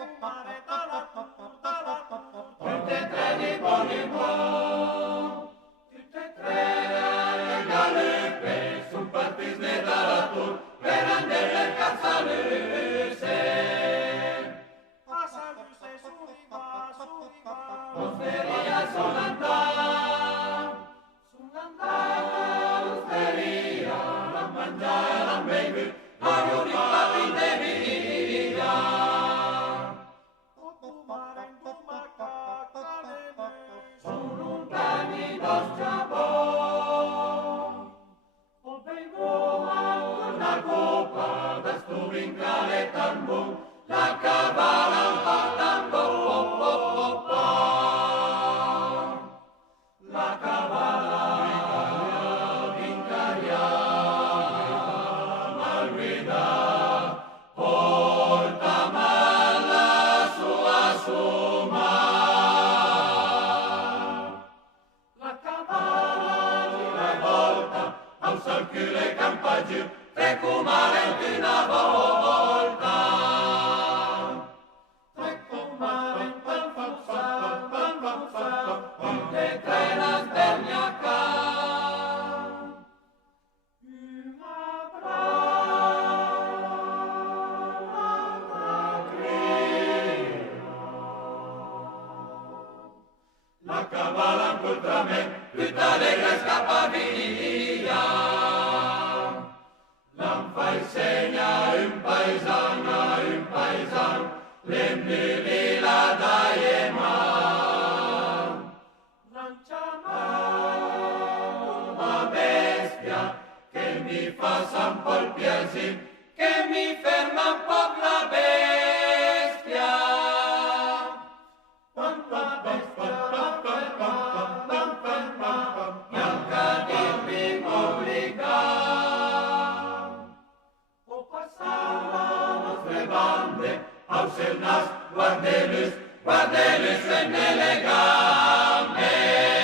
Tutte e tre di buon in buon, tutte e tre alle galepe, sunt partits de dalatur, per andele cazzalese. A saluse suliva, Osteria sull'andà, l'osteria, la mangiare, la bevi, la giuria de via. Sono un canido sciabon, o vengo a una copa, da sto vincare tambon, la cavala fa tambo, la cavala vincaria, malvida, porta mala sua suma. La cavala gira e volta, al sol che le campa giù, trecumare una volta. Trecumare in panfusa, tutte e tre la sberniaca. Una brava, l'altra grida. La cavala incontra me, tutta allegra scappa via. L'an fa il segna un paesan, l'emmi la daie man. Lancia una bestia che mi fa un po' il piacere, che mi ferma un po' la bestia. Bianca di mi obbliga. O passava nostre bande, al el nas, guardeles en le gambe.